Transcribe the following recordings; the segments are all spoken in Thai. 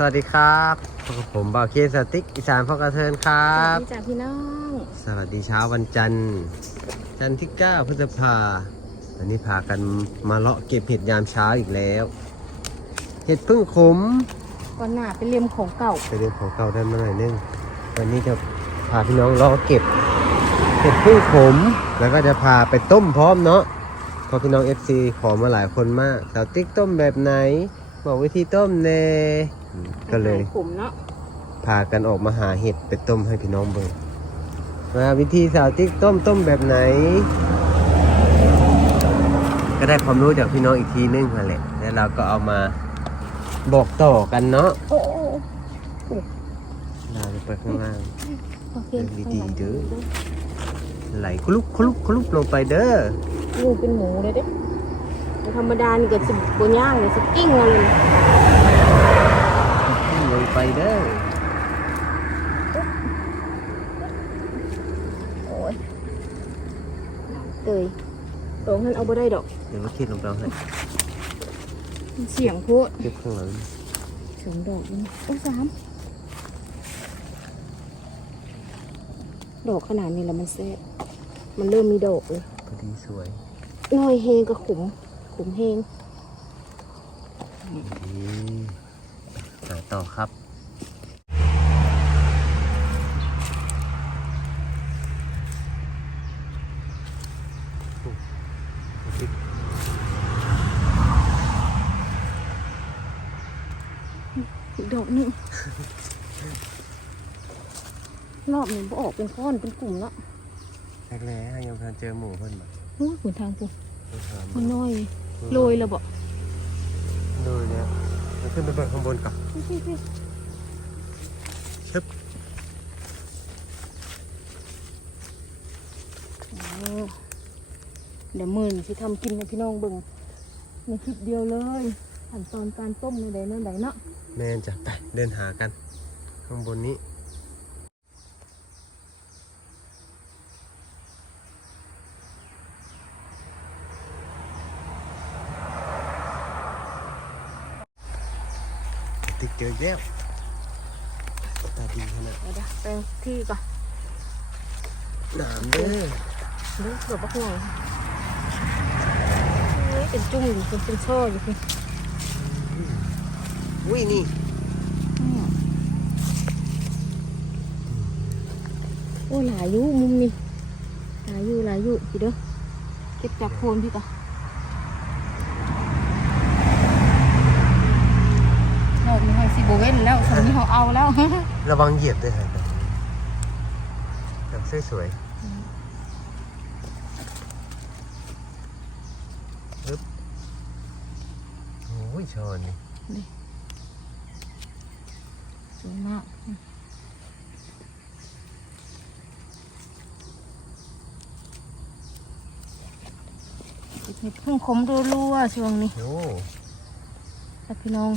สวัสดีครับพบกับผมบ่าวเคสติกอีสานพ่อกระเทินครัสวับสดีจ้าพี่น้อง สวัสดีเช้าวันจันทร์ จันทร์ที่9พฤษภาวันนี้พากันมาเลาะเก็บเห็ดยามเช้าอีกแล้ว เห็ดพึ่งขมก่อนหน้าไปเลียมของเก่า ไปเรียนของเก่าได้มาหน่อยนึงวันนี้จะพาพี่น้องเลาะเก็บ เห็ดพึ่งขม แล้วก็จะพาไปต้มพร้อมเนาะเพราะพี่น้อง FC ขอมาหลายคนมากสาวติ๊กต้มแบบไหน บอกวิธีต้มแน่ ก็เลยอาหารขมเนาะพากันออกมาหาเห็ดไปต้มให้พี่น้องเบิ่งมาวิธีสาวติ๊กต้มต้มแบบไหน ก็ได้ความรู้จากพี่น้องอีกทีนึงนั่นแหละแล้วเราก็เอามาบอกต่อกันเนาะโอ้โอ้โอ้เราจะไปข้างล่างโอเคเดินดีๆเด้อไหลคลุกคลุกคลุกลงไปเด้องูเป็นหมูเลยเด้แต่ธรรมดานี่ก็สิบกว่าย่างเลยสิกิ้งเอาเลย ลงไปเด้อโอ้ยเตยตรงนั้นเอาบ่ได้ดอก เดี๋ยวมาคิดลงไปเอาให้เสียงพวกเก็บข้างหลังสองดอกนี่โอ้ยสามดอกขนาดนี้แล้วมันแซ่บมันเริ่มมีดอกเลยพอดีสวยน้อยเฮงก็ขมขมเฮง นี่หาต่อ ครับ อีกดอกหนึงรอบนี้บ่ออกเป็นก้อนเป็นกลุ่มแล้วแรกๆยังพอเจอหมูเพิ่นมาโอ้ยขุนทางปูเพิ่นหาหมัมูนน้อยโรยแล้วบอกโรยเนี่ ยมันขึ้นไปเบิกข้างบนก่อนชึบเดี๋ยวมือนสิทำกินให้พี่น้องเบิ่งในคลิปเดียวเลยขั้นตอนการต้มในใดนั่นใดเนาะแม่นจะไปเดินหากัน ข้างบนนี้ เจอแล้วตาดีขนาดเดี๋ยวเดี๋ยวไปที่ก่อนหนามเด้อดูเกือบบักหน่อยเฮ้ยเป็นจุ่มอยู่เป็นเป็นช่ออยู่พี่อุ้ยนี่อืมโอ้หลายอยู่มุมนี้หลายอยู่หลายอยู่พี่เด้อเก็บจากโคนพี่ก่อนรอบนี้ให้ สิบเว้นแล้วสมนี้เขาเอาแล้ว ระวังเหยียบด้วยครับแบบสวยๆปึ๊บโอ้ยชอนนี่สวยมากเห็ดพึ่งขมรัวๆช่วงนี้โอ้ถ้าพี่น้อง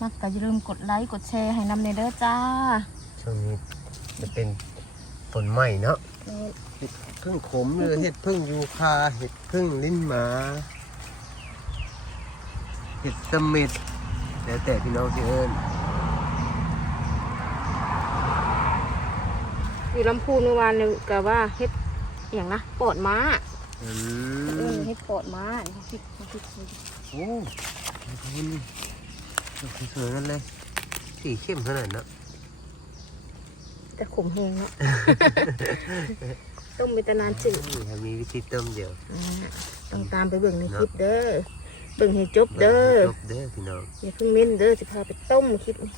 มักก็อย่าลืมกดไลค์กดแชร์ให้นำในเด้อจ้า ช่วงนี้จะเป็นต้นใหม่เนาะเห็ดพึ่งขมหรือเห็ดพึ่งยูคาเห็ดพึ่งลิ้นหมาเห็ดเสเม็ดแล้วแต่พี่น้องสิเอิญอยู่ลำพูนเมื่อวานเนี่ยกะว่าเฮ็ดอย่างนะปอดม้าอืเออมเฮ็ดปอดม้าเขาคิดเขาคิดเขาคิด โอ้ขอบคุณ สวยๆนั่นเลย สีเข้มขนาดนั้นแต่ขมแหงเนาะต้มไปแตนานจึงนี่ครับมีวิธีต้มเดียวอ่าต้องตามไปเบิ่งในคลิปเด้อเบิ่งให้จบเด้อจบเด้อพี่น้องอย่าเพิ่งเม้นเด้อสิพาไปต้มคลิปนี้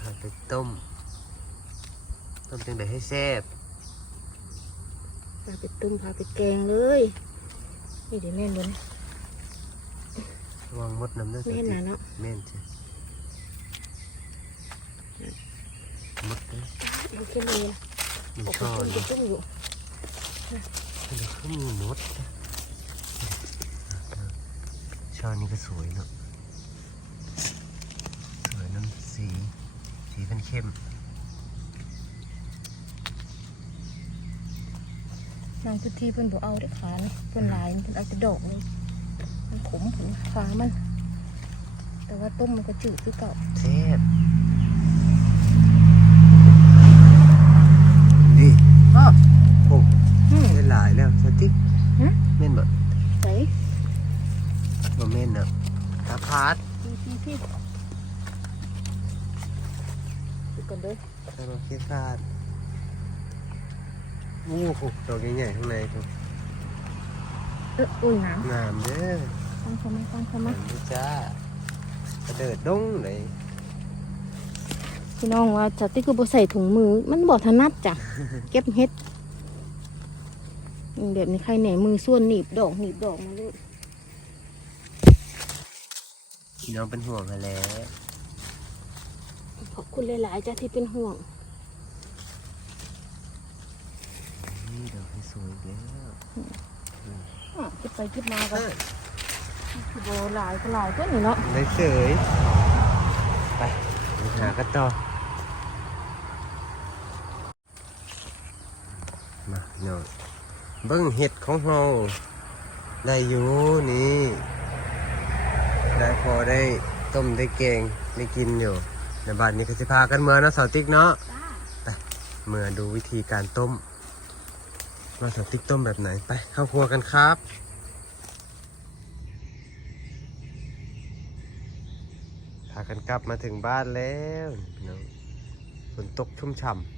พาไปต้ม ต้มจังไดให้แซ่บพาไปต้มพาไปแกงเลยนี่เดี๋ยวแม่นบนระวังมดน้ำเด้อแม่นนะเนาะแม่นใช่ มดเด้อเอาเข้มเลยนะมีโอ้โหช่อต้มนี่ต้มอยู่มันก็มีมดช่อนี้ก็สวยเนาะสวยน้ำสี สีเป็นเข้มนางทุกทีเพิ่นบ่เอาได้ขานี่เพิ่นลายเพิ่นเอาแต่ดอกเลยมันขมผงฟ้ามัน แต่ว่าต้มมันก็จืดคือเก่าแซ่บ ติ๊เม่นบ่ใส่บ่เม่นนะตาพาดพี่พี่พี่ดูกันเด้วยตาโรเคพาดโอ้โหตัวใหญ่ๆข้างในครับเอออุ้ยน้งามเด้อำฟังเขามาฟังเขามามจ้ากระเดิดดงเลยพี่น้องว่าจะติกก็บใส่ถุงมือ มันบ่ถนัดจ้ะ เก็บเฮ็ด แบบนี้ใครแหนมือส่วนหนีบดอกหนีบดอกมาเลยพี่น้องเป็นห่วงอะไรแล้วขอบคุณหลายๆจ้ะที่เป็นห่วง นี่ดอกสวยๆอีกแล้วอะเก็บไปเก็บมาก็คือโบหลายก็หลายก็นี่เนาะได้เสยไปไปหากันต่อมาพี่น้อง เบิ้งเห็ดของเราได้อยู่นี่ได้พอได้ต้มได้แกงได้กินอยู่ในบ้านนี้ก็จะพากันเมื่อเนาะสาวติ๊กเนาะจ้าเมื่อดูวิธีการต้มว่าสาวติ๊กต้มแบบไหนไปเข้าครัวกันครับพากันกลับมาถึงบ้านแล้วพี่น้องฝนตกชุ่มฉ่ำ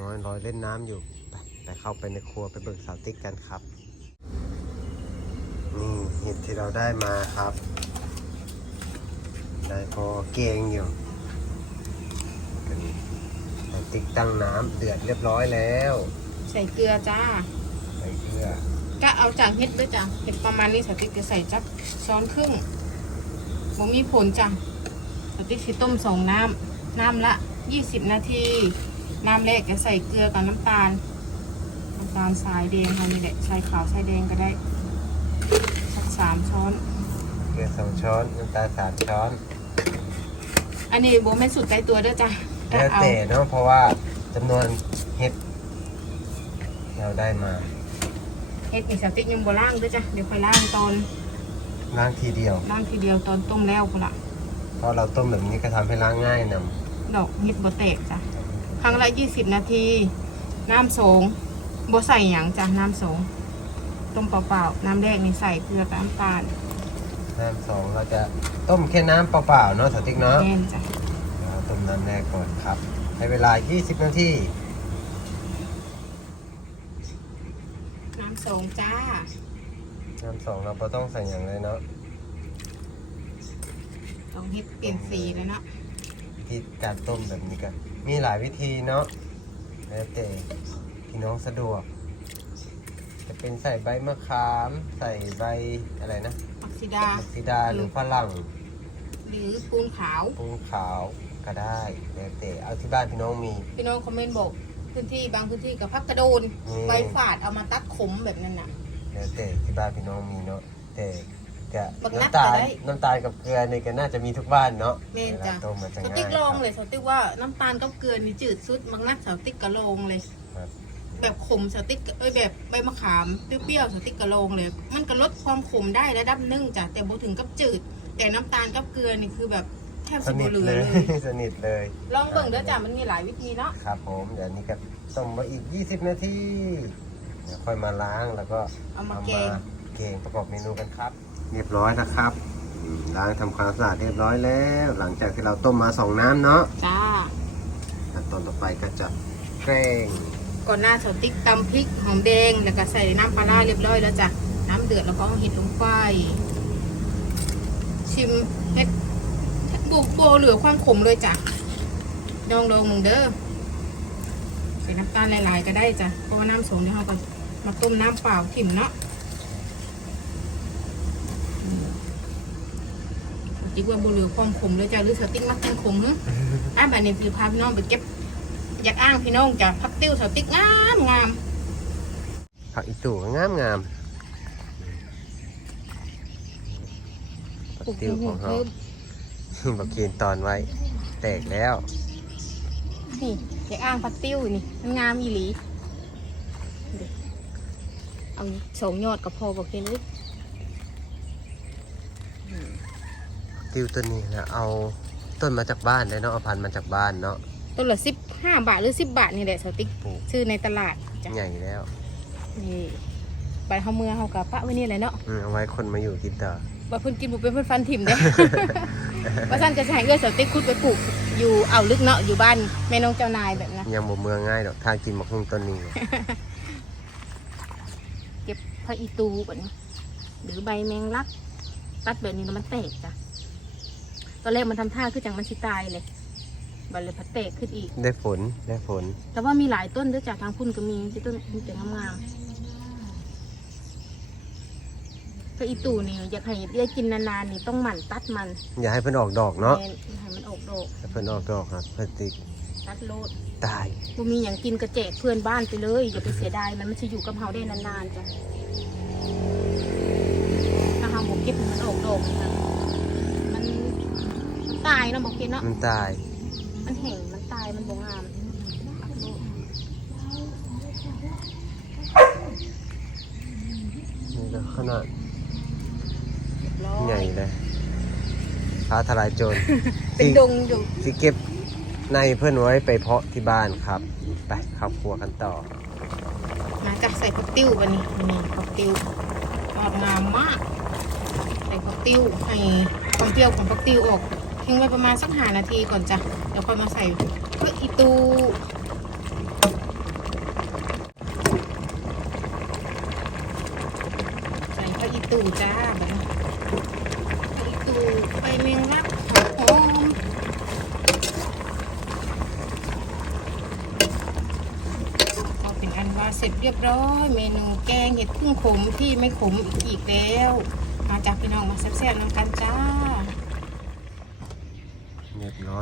น้อยลอยเล่นน้ำอยู่ ไปไปเข้าไปในครัวไปเบิกสาวติ๊กกันครับ นี่เห็ดที่เราได้มาครับ ได้พอเกงอยู่กันสาวติ๊กตั้งน้ำเดือดเรียบร้อยแล้ว ใส่เกลือจ้า ใส่เกลือ ก็เอาจากเฮ็ดด้วยจ้ะเห็ดประมาณนี้สติ๊กจะใส่จักช้อนครึ่งบ่มีผลจ้ะสติ๊กสิต้มสองน้ำน้ำละยี่สิบนาที น้ำแรกจะใส่เกลือกับน้ำตาล น้ำตาลทรายแดงค่ะนี่แหละทรายขาวทรายแดงก็ได้สักสามช้อน เกลือสองช้อนน้ำตาลสามช้อนอันนี้โบแม่นสุดใกล้ตัวเด้อจ้ะก็แล้วเอาแต่เนาะเพราะว่าจำนวนเห็ดที่เราได้มาเฮ็ดนี่สติ๊กยังบ่ล้างเด้อจ้ะเดี๋ยวค่อยล้างตอนล้างทีเดียวล้างทีเดียวตอนต้มแล้วพุ่นละเพราะเราต้มแบบนี้ก็ทำให้ล้างง่ายนดอกเฮ็ดบ่แตกจ้ะครั้งละยี่สิบนาที น้ำสง บ่ใส่หยังจ้ะน้ำสงต้มเปล่าๆ น้ำแรกนี่ใส่เกลือกับน้ำตาลำน้ำสองเราจะต้มแค่น้ำเปล่าๆเนาะสติ๊กเนาะแน่นจ้ะเราต้มน้ำแรกก่อนครับให้เวลา 20 นาทีน้ำสงจ้า น้ำสองเราก็ต้องใส่อย่างเลยเนาะต้องเฮ็ดเปลี่ยนสีเลยเนาะวิธีการต้มแบบนี้กันมีหลายวิธีเนาะแล้วแต่ พี่น้องสะดวก จะเป็นใส่ใบมะขาม ใส่ใบอะไรนะอักซิดา มักซิดาหรือฝรั่งหรือปูนขาว ปูขาวก็ได้แล้วแต่เอาที่บ้านพี่น้องมี พี่น้องคอมเมนต์บอกพื้นที่บางพื้นที่กับพักกระโดนอืม ใบฝาดเอามาตัดขมแบบนั้นน่ะ แล้วแต่ที่บ้านพี่น้องมีเนาะแต่จะบักนัดน้ำตาลก็ได้น้ำตาลกับเกลือนี่ก็น่าจะมีทุกบ้านเนาะแม่นจ้ะเวลาต้มมันจะสง่ายติ๊กลองครับเลยสติ๊กว่าน้ำตาลกับเกลือนี่จืดสุดบางนัดสติ๊กกระลงเลยครับ แบบขมสติ๊กเอ้ยแบบใบมะขามเปรี้ยวๆสติ๊กกระโลงเลย มันก็ลดความขมได้ระดับหนึ่งจ้ะแต่บ่ถึงกับจืด แต่น้ำตาลกับเกลือนี่คือแบบแทบสสินิบ่ทเหลือเลเลย ย สนิทเลยลองเบิ่งเด้อจ้ะมันมีหลายวิธีเนาะครับผมเดี๋ยวนี้ก็ต้มมาอีก 20 นาทีเดี๋ยวค่อยมาล้างแล้วก็เอามาแกงเกงประกอบเมนูกันครับ เรียบร้อยนะครับอืมล้างทำความสะอาดเรียบร้อยแล้ว หลังจากที่เราต้มมาสองน้ำเนาะ จ้า ขั้นตอนต่อไปก็จะแกล้ง ก่อนหน้าสติ๊กตำพริกหอมแดงแล้วก็ใส่น้ำปลาร้าเรียบร้อยแล้วจ้ะน้ำเดือดแล้วก็เอาห็ดลงไป ชิมเห็ดบุกโบเหลือความขมเลยจ้ะลองลงมึงเด้อใส่น้ำตาลหลายๆก็ได้จ้ะเพราะว่าน้ำสงเนี่ยเราก็มาต้มน้ำเปล่าถิ่มเนาะสติ๊กว่าบุเหลือความขมเลยจ้ะหรือสติ๊กมักกินขมเหึอะแบบนี้คือพาพี่น้องไปเก็บ อยากอ้างพี่น้องจ้ะพักติ้วสติ๊กงามงามผักอีตู่ก็งามงามผักติวของเขาบักเคนตอนไว้ แตกแล้วนี่อยากอ้างพักติ้วนี่มันงามอีหลีเดี๋ยวเอาสองยอดกับพอบอกเห็นเลยติวตัวนี้นะเอาต้นมาจากบ้านเลยเนาะเอาพันธุ์มาจากบ้านเนาะ ต้นละสิบห้าบาทหรือสิบบาทนี่แหละสติ๊กปลูก ซื้อในตลาดจ้ะใหญ่แล้วนี่ไปเขาเมืองเขากับปะไว้นี่เลยเนาะอืมเอาไว้คนมาอยู่กินต่อว่าเพิ่นกินบุเป็นเพิ่นฟันถิ่มเด้ ว่าซั่นจะใช้เอื้อสติ๊กคุดไปปลูกอยู่อ่าวลึกเนาะอยู่บ้านแม่น้องเจ้านายแบบนั้นยังบ่เมืองง่ายดอกทางกินมะฮุ่งต้นนี้ เก็บพระอีตูแบบนี้หรือใบแมงลักตัดแบบนี้แล้วมันแตกจ้ะตอนแรกมันทำท่าคือจังมันชิตายเลย บัดเลยพัดแตกขึ้นอีก ได้ฝนได้ฝนแต่ว่ามีหลายต้นด้วยจากทางพุ่นก็มีที่ต้นมีแต่งามๆพระอีตูนี่อยากให้ได้กินนานๆนี่ต้องหมั่นตัดมันอย่าให้เพิ่นออกดอกเนาะแม่ให้มันออกดอกให้เพิ่นออกดอกครับเพิ่นติตัดโลดตายบ่มีอย่างกินกระแจกเพื่อนบ้านไปเลย อย่าไปเสียดายมันมันจะอยู่กับเฮาได้นานๆจ้ะถ้าเฮาบ่เก็บให้มันออกดอกนะมันมันตายเนาะบอกเก็บเนาะมันตาย มันแห้งมันตายมันบ่งามตัดโลดนี่ก็ขนาดเรียบร้อยใหญ่เลยฟ้าทลายโจรเป็นดงอยู่สิเก็บในเพื่อนไว้ไปเพาะที่บ้านครับ ไปเข้าครัวกันต่อ มาจับใส่ผักติ้วบันนี้นี่ผักติ้วยอดงามมาก ใส่ผักติ้วให้ความเปรี้ยวของผักติ้วออกทิ้งไว้ประมาณสักห้านาทีก่อนจ้ะ เดี๋ยวค่อยมาใส่เพื่ออีตูใส่เพื่ออีตูจ้าแบบนี้เพื่ออีตูไปเมงลักหอมก็เป็นอันว่าเสร็จเรียบร้อยเมนูแกงเห็ดพึ่งขมที่ไม่ขมอีกแล้ว มาจากพี่น้องมาแซ่บๆน้ำกันจ้า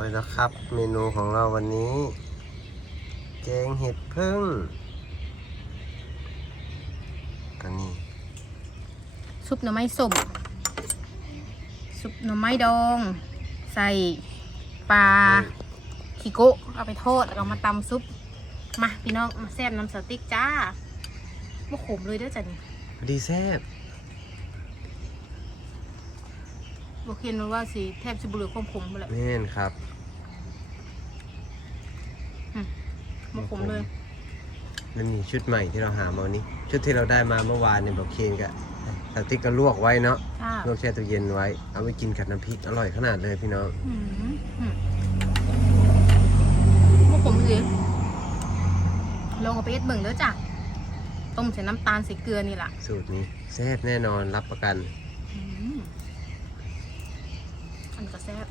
เรียบร้อยแล้วครับ เมนูของเราวันนี้ แกงเห็ดพึ่งกันนี่ซุปหน่อไม้ส้มซุปหน่อไม้ดอง ใส่ปลาคิโกะเอาไปทอดแล้วก็มาตำซุป มาพี่น้องมาแซ่บน้ำสติ๊กจ้าบ่ขมเลยเด้อจ้ะนี่พอดีแซ่บ บ่เคียนมาว่าสิแทบสิบ่เหลือความขมเลยแม่นครับบ่ขมเลยแล้วมีชุดใหม่ที่เราหามาวันนี้ ชุดที่เราได้มาเมื่อวานเนี่ยบอกเคนกะสติ๊กก็ลวกไว้เนาะจ้าลวกแช่ตู้เย็นไว้ เอาไปกินกับน้ำพริกอร่อยขนาดเลยพี่น้องอืมอืมบ่ขมเลยลองเอาไปเอ็ดเบิ่งเด้อจ้ะต้มใส่น้ำตาลใส่เกลือนี่ล่ะสูตรนี้แซ่บแน่นอนรับประกัน อืมอันนก็แซ่บ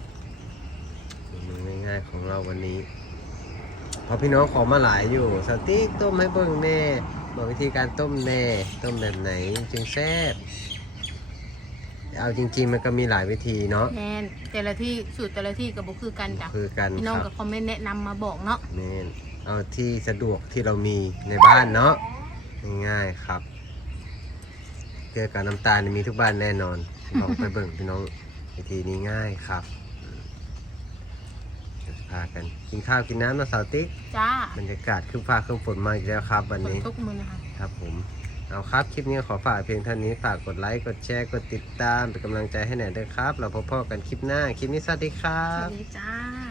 เมนูง่ายๆของเราวันนี้เพราะพี่น้องขอมาหลายอยู่ สติ๊กต้มให้เบิ่งแน่บอกวิธีการต้มแน่ ต้มแบบไหนจึงแซ่บเอาจริง ๆ มันก็มีหลายวิธีเนาะแมนแต่ละที่สูตรแต่ละที่กับบุคือกันจ้ะคือกันพี่คน้องรักับบคอมเมนต์แนะนำมาบอกเนาะแม่นเอาที่สะดวกที่เรามีในบ้านเนาะง่ายๆครับเกลือกับน้ำตาลนี่มีทุกบ้านแน่นอนลองไปเบิ่งพี่น้อง วิธีนี้ง่ายครับอืมเดี๋ยวพากันกินข้าวกินน้ำนะสาวติ๊กจ้าบรรยากาศคือฟ้าคือฝนมาอีกแล้วครับ วันฝนนี้ตกมือนะคะครับผมเอาครับ คลิปนี้ขอฝากเพียงเท่านี้ฝากกดไลค์กดแชร์กดติดตามเป็นกำลังใจให้หน่อยด้วยครับ เราพบกันคลิปหน้า คลิปนี้สวัสดีครัสวับสดีจ้า